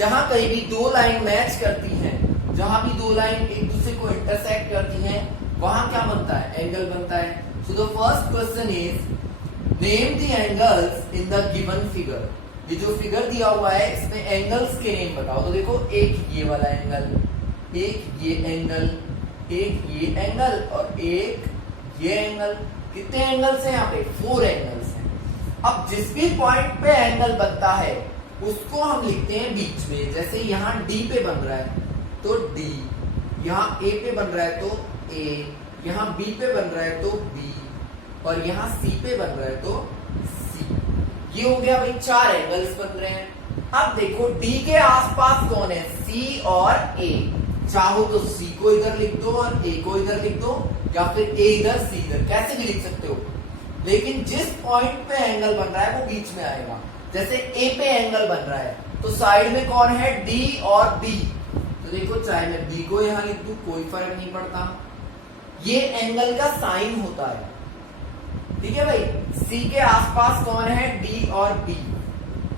जहां कहीं भी दो लाइन मैच करती हैं, जहां भी दो लाइन एक दूसरे को इंटरसेक्ट करती हैं, वहां क्या बनता है? एंगल बनता है। So the first question is name the angles in the given figure. ये जो फिगर दिया हुआ है इसमें एंगल्स के नेम बताओ। तो देखो, एक ये वाला एंगल, एक ये एंगल, एक ये एंगल और एक ये एंगल। कितने एंगल्स हैं यहाँ पे? 4 एंगल्स हैं। अब जिस भी पॉइंट पे एंगल बनता है उसको हम लिखते हैं बीच में। जैसे यहाँ D पे बन रहा है तो D, यहाँ A पे बन रहा है तो A, यहाँ B पे बन रहा है तो B और यहाँ C पे बन रहा है तो C। ये हो गया भाई, 4 एंगल्स बन रहे हैं। अब देखो D के आसपास कौन है? C और A। चाहो तो C को इधर लिख दो और A को इधर लिख दो, या फिर A इधर C इधर, कैसे भी लिख सकते हो। लेकिन जिस पॉइंट पे एंगल बन रहा है वो बीच में आएगा। जैसे A पे एंगल बन रहा है तो साइड में कौन है? D और B। तो देखो, चाहे मैं B को यहां लिख दूं कोई फर्क नहीं पड़ता, ये एंगल का साइन होता है। ठीक है भाई। C के आसपास कौन है? D और B।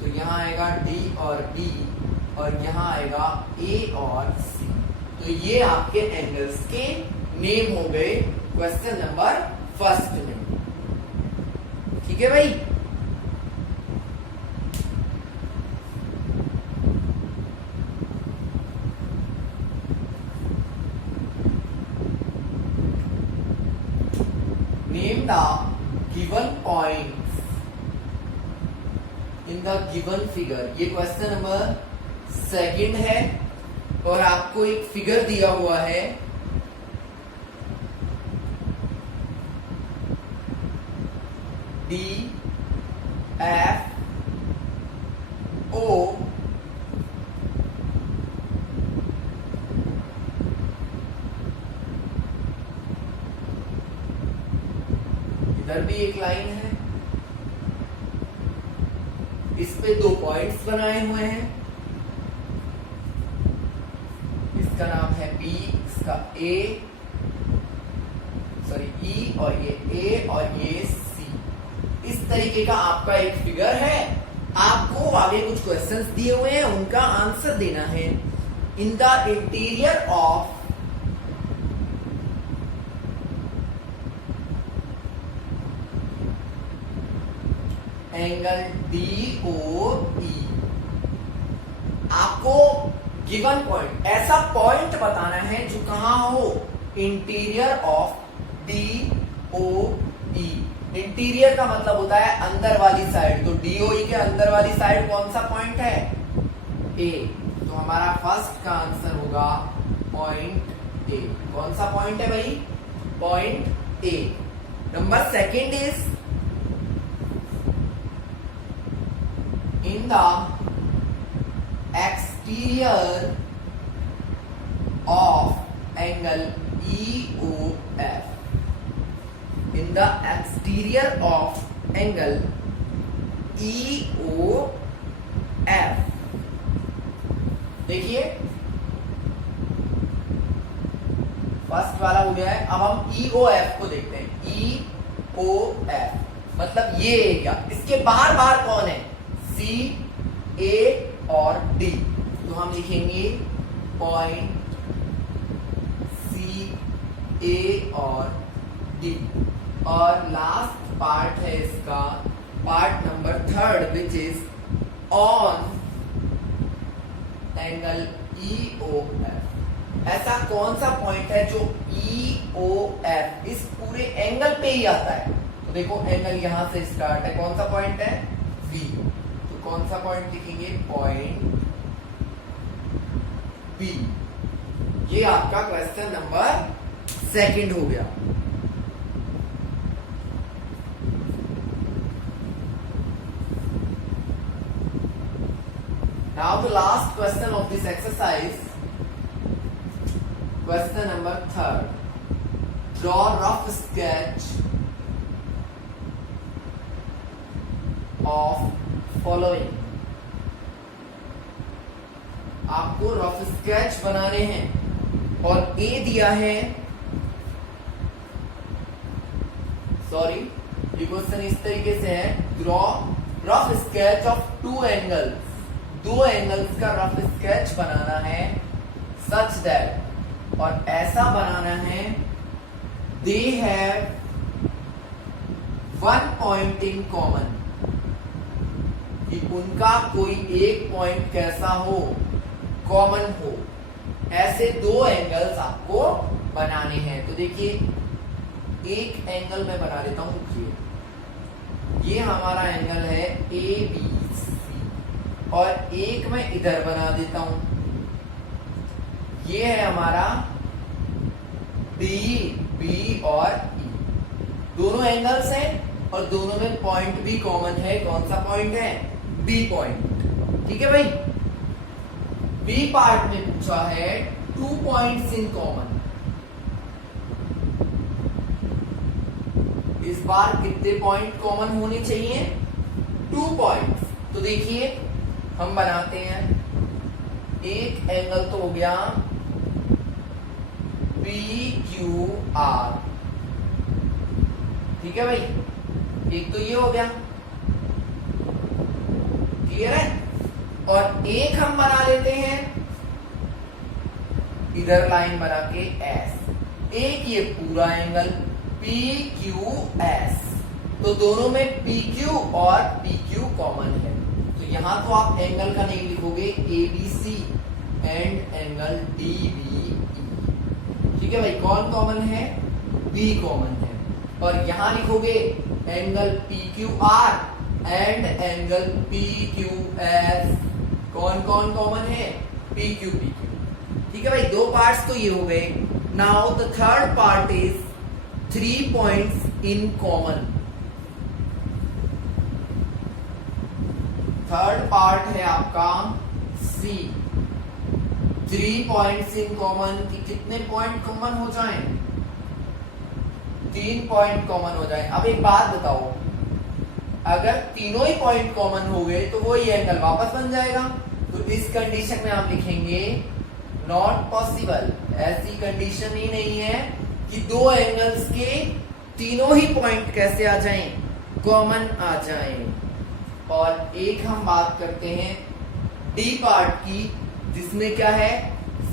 तो यहां आएगा D और B और यहां आएगा A और C। तो ये आपके एंगल्स के नेम हो गए क्वेश्चन नंबर फर्स्ट में। ठीक है भाई। Name the given points in the given figure। ये क्वेश्चन नंबर सेकंड है और आपको एक फिगर दिया हुआ है। D, F, O, इधर भी एक लाइन है, इस पे 2 पॉइंट्स बनाए हुए हैं। इसका नाम है B, इसका A, सॉरी E और ये A और ये C। इस तरीके का आपका एक फिगर है। आपको आगे कुछ क्वेश्चंस दिए हुए हैं, उनका आंसर देना है। In the interior of angle DOE, आपको गिवन पॉइंट, ऐसा पॉइंट बताना है जो कहां हो? Interior of DOE। इंटीरियर का मतलब होता है अंदर वाली साइड। तो DOE के अंदर वाली साइड कौन सा पॉइंट है? A। तो हमारा फर्स्ट का आंसर होगा पॉइंट A। कौन सा पॉइंट है भाई? Point A। Number second is in the exterior of angle EOF। in the exterior of angle EOF। देखिए, फर्स्ट वाला हो गया है। अब हम EOF को देखते हैं। EOF मतलब ये एरिया, इसके बाहर बाहर कौन है? C, A और D। तो हम लिखेंगे पॉइंट C, A और D। और लास्ट पार्ट है इसका, part number 3 which is on angle EOF। ऐसा कौन सा पॉइंट है जो EOF इस पूरे एंगल पे ही आता है? तो देखो, एंगल यहां से स्टार्ट है, कौन सा पॉइंट है? V। तो कौन सा पॉइंट लिखेंगे? Point B। ये आपका क्वेश्चन नंबर सेकंड हो गया। Now the last question of this exercise, question number 3. Draw rough sketch of following। आपको रफ स्केच बनाने हैं और A दिया है, सॉरी ये क्वेश्चन इस तरीके से है, draw rough sketch of 2 angles दो एंगल्स का रफ स्केच बनाना है सच दैट, और ऐसा बनाना है they have one point in common, कि उनका कोई एक पॉइंट कैसा हो, कॉमन हो। ऐसे दो एंगल्स आपको बनाने हैं। तो देखिए एक एंगल मैं बना देता हूं, ये हमारा एंगल है ABC, और एक मैं इधर बना देता हूं, ये है हमारा B और E। दोनों एंगल्स हैं और दोनों में पॉइंट भी कॉमन है। कौन सा पॉइंट है? B point. ठीक है भाई। B पार्ट में पूछा है 2 पॉइंट्स इन कॉमन। इस बार कितने पॉइंट कॉमन होने चाहिए? 2 पॉइंट्स। तो देखिए हम बनाते हैं, एक एंगल तो हो गया PQR, ठीक है भाई, एक तो ये हो गया, क्लियर है। और एक हम बना लेते हैं इधर लाइन बना के S, एक ये पूरा एंगल PQS। तो दोनों में PQ और PQ कॉमन है। तो यहां तो आप एंगल का नेम लिखोगे ABC एंड एंगल DBE, ठीक है भाई। कौन कॉमन है? B कॉमन है। और यहां लिखोगे angle PQR and angle PQS। कौन कौन कॉमन है? PQ। ठीक है भाई, दो पार्ट्स तो ये हो गए। Now the third part is 3 points in common. Third part है आपका C, 3 पॉइंट्स इन कॉमन। कि कितने पॉइंट कॉमन हो जाएं? 3 पॉइंट कॉमन हो जाए। अब एक बात बताओ, अगर तीनों ही पॉइंट कॉमन हो गए तो वो ये एंगल वापस बन जाएगा। तो इस कंडीशन में आप लिखेंगे नॉट पॉसिबल। ऐसी कंडीशन ही नहीं है कि दो एंगल्स के तीनों ही पॉइंट कैसे आ जाएं? कॉमन आ जाएं। और एक हम बात करते हैं D पार्ट की, जिसमें क्या है?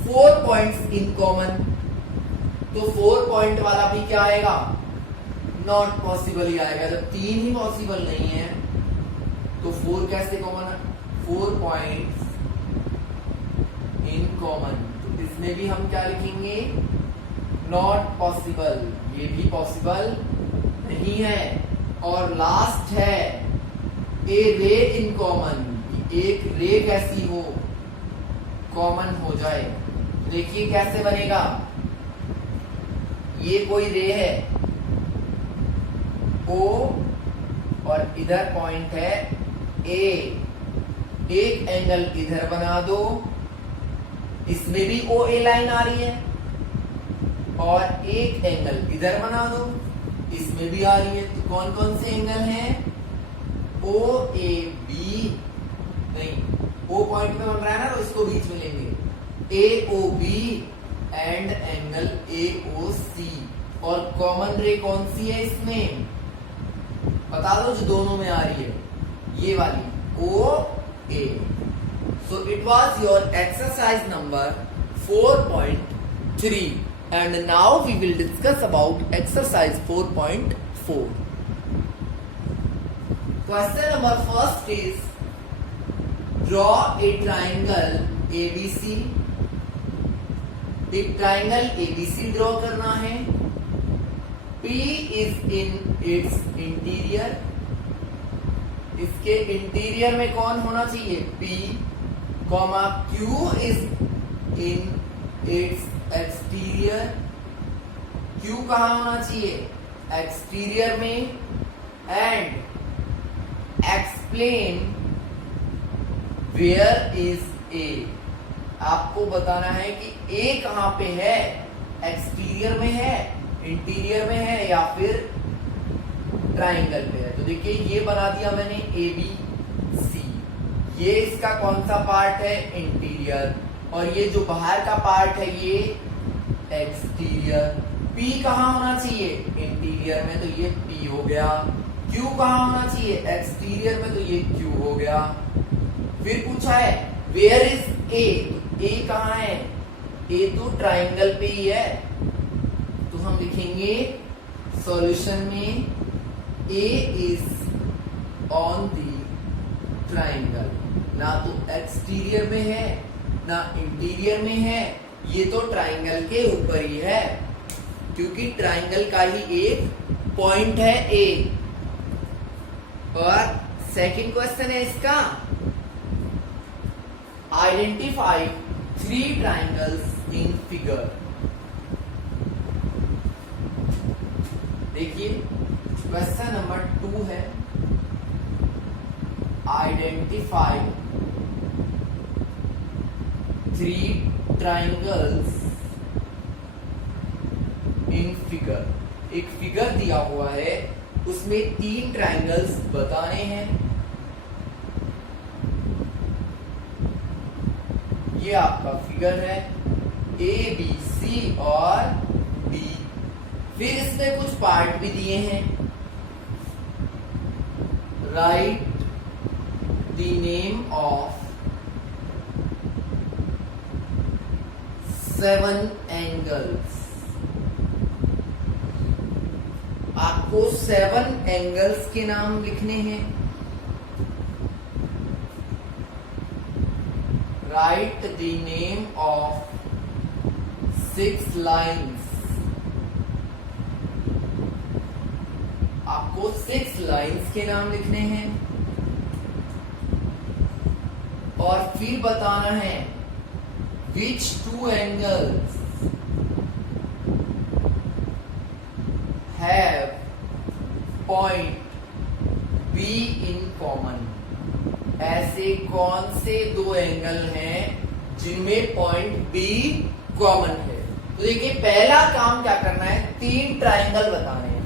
4 पॉइंट्स इन कॉमन। तो 4 पॉइंट वाला भी क्या आएगा? नॉट पॉसिबल ही आएगा। जब 3 ही पॉसिबल नहीं है तो 4 कैसे कॉमन है? 4 पॉइंट्स इन कॉमन। तो इसमें भी हम क्या लिखेंगे? Not possible. ये भी पॉसिबल नहीं है। और लास्ट है ए रे इन कॉमन। एक रे कैसी हो, कॉमन हो जाए। देखिए कैसे बनेगा। ये कोई रे है O और इधर पॉइंट है A। एक एंगल इधर बना दो, इसमें भी OA लाइन आ रही है, और एक एंगल इधर बना दो, इसमें भी आ रही है। तो कौन कौन से एंगल हैं? OAB नहीं, O पॉइंट पे बन रहा है ना, तो इसको बीच में लेंगे। AOB and angle AOC। और कॉमन रे कौन सी है इसमें? बता दो जो दोनों में आ रही है, ये वाली OA। So it was your exercise number 4.3, and now we will discuss about exercise 4.4. Question number first is draw a triangle ABC। एक ट्राइंगल ABC ड्रॉ करना है। P is in its interior। इसके इंटीरियर में कौन होना चाहिए? P, comma Q is in its exterior। Q कहाँ होना चाहिए? एक्सटीरियर में। And explain where is A। आपको बताना है कि A कहां पे है, एक्सटीरियर में है, इंटीरियर में है, या फिर ट्राइंगल पे है। तो देखिए ये बना दिया मैंने ABC। ये इसका कौन सा पार्ट है? इंटीरियर। और ये जो बाहर का पार्ट है ये एक्सटीरियर। P कहां होना चाहिए? इंटीरियर में, तो ये P हो गया। Q कहां होना चाहिए? एक्सटीरियर में, तो ये Q हो गया। फिर पूछा है वेयर इज ए, तो ए कहाँ है, ए तो ट्राइंगल पे ही है, तो हम लिखेंगे सॉल्यूशन में ए इज ऑन दी ट्राइंगल, ना तो एक्सटीरियर में है ना इंटीरियर में है, ये तो ट्राइंगल के ऊपर ही है, क्योंकि ट्राइंगल का ही एक पॉइंट है ए। और सेकंड क्वेश्चन है इसका, आइडेंटिफाई 3 ट्राइंगल्स इन फिगर। देखिए क्वेश्चन नंबर 2 है, आइडेंटिफाई 3 ट्राइंगल्स इन फिगर। एक फिगर दिया हुआ है, उसमें 3 ट्राइंगल्स बताने हैं। ये आपका फिगर है ए बी सी और डी। फिर इसमें कुछ पार्ट भी दिए हैं, right the name of 7 angles. आपको 7 एंगल्स के नाम लिखने हैं। Right the name of 6 lines. आपको 6 लाइन्स के नाम लिखने हैं। और फिर बताना है which 2 angles have point B in common। ऐसे कौन से 2 एंगल हैं जिनमें पॉइंट B कॉमन है। तो देखिए पहला काम क्या करना है, 3 ट्राइंगल बताने हैं,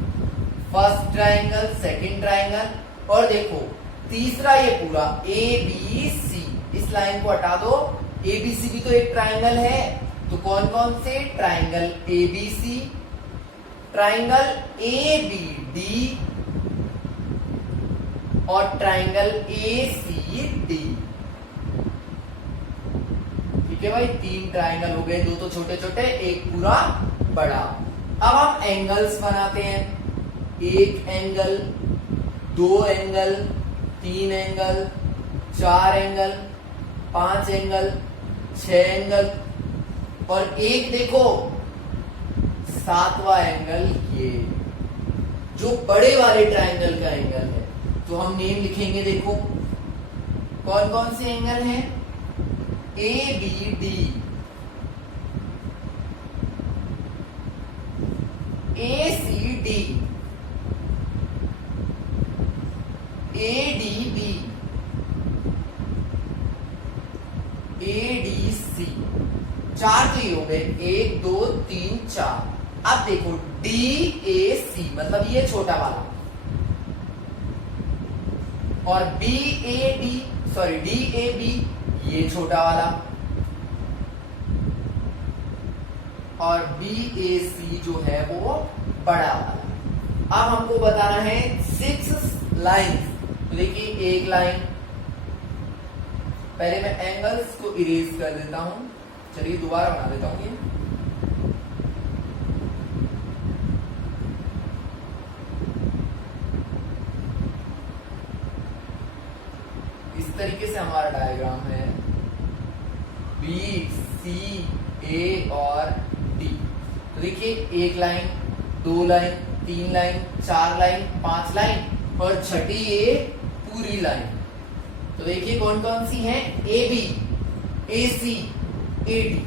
फर्स्ट ट्राइंगल, सेकंड ट्राइंगल और देखो तीसरा ये पूरा ए बी सी। इस लाइन को हटा दो, ए बी सी भी तो एक ट्राइंगल है, तो कौन कौन से triangle A B C, triangle A B D और ट्राइंगल ए सी डी। ठीक है भाई, 3 ट्राइंगल हो गए, 2 तो छोटे छोटे, एक पूरा बड़ा। अब हम एंगल्स बनाते हैं, 1 angle, 2 angle, 3 angle, 4 angle, 5 angle, 6 angle और एक देखो 7वां एंगल, ये जो बड़े वाले ट्राइंगल का एंगल है। तो हम नेम लिखेंगे, देखो कौन कौन से एंगल हैं, A B D, A C D, A D B, A D C. 4 तो ये हो गए, 1 2 3 4। अब देखो डी ए सी मतलब ये छोटा वाला, और B A D sorry D A B ये छोटा वाला, और बी ए सी जो है वो बड़ा वाला। अब हमको बताना है 6 लाइन्स। तो देखिए एक लाइन, पहले मैं एंगल्स को इरेज कर देता हूं, चलिए दोबारा बना देता हूं। ये इस तरीके से हमारा डायग्राम है, बी सी ए और डी। तो देखिए 1 line, 2 line, 3 line, 4 line, 5 line और छठी ये पूरी लाइन। तो देखिए कौन कौन सी हैं, A B, A C, A D,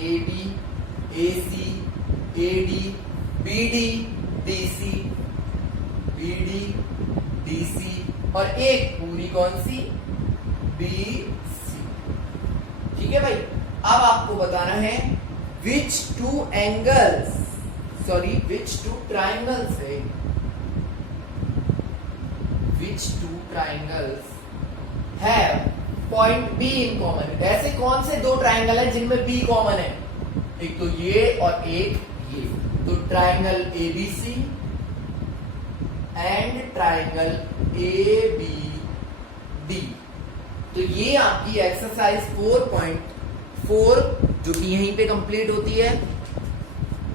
A B, A C, A D, B D, D C, B D, D C और एक पूरी कौन सी, बी सी। ठीक है भाई, अब आपको बताना है which 2 angles, sorry which 2 triangles है, which 2 triangles have point B in common। ऐसे कौन से 2 ट्राइंगल हैं जिनमें B कॉमन है, एक तो ये और एक ये। तो triangle ABC and triangle AB D. तो ये आपकी एक्सरसाइज 4.4 जो कि यहीं पे कंप्लीट होती है।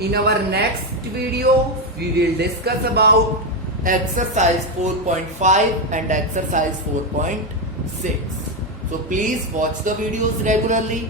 In our next video we will discuss about exercise 4.5 and exercise 4.6. So please watch the videos regularly.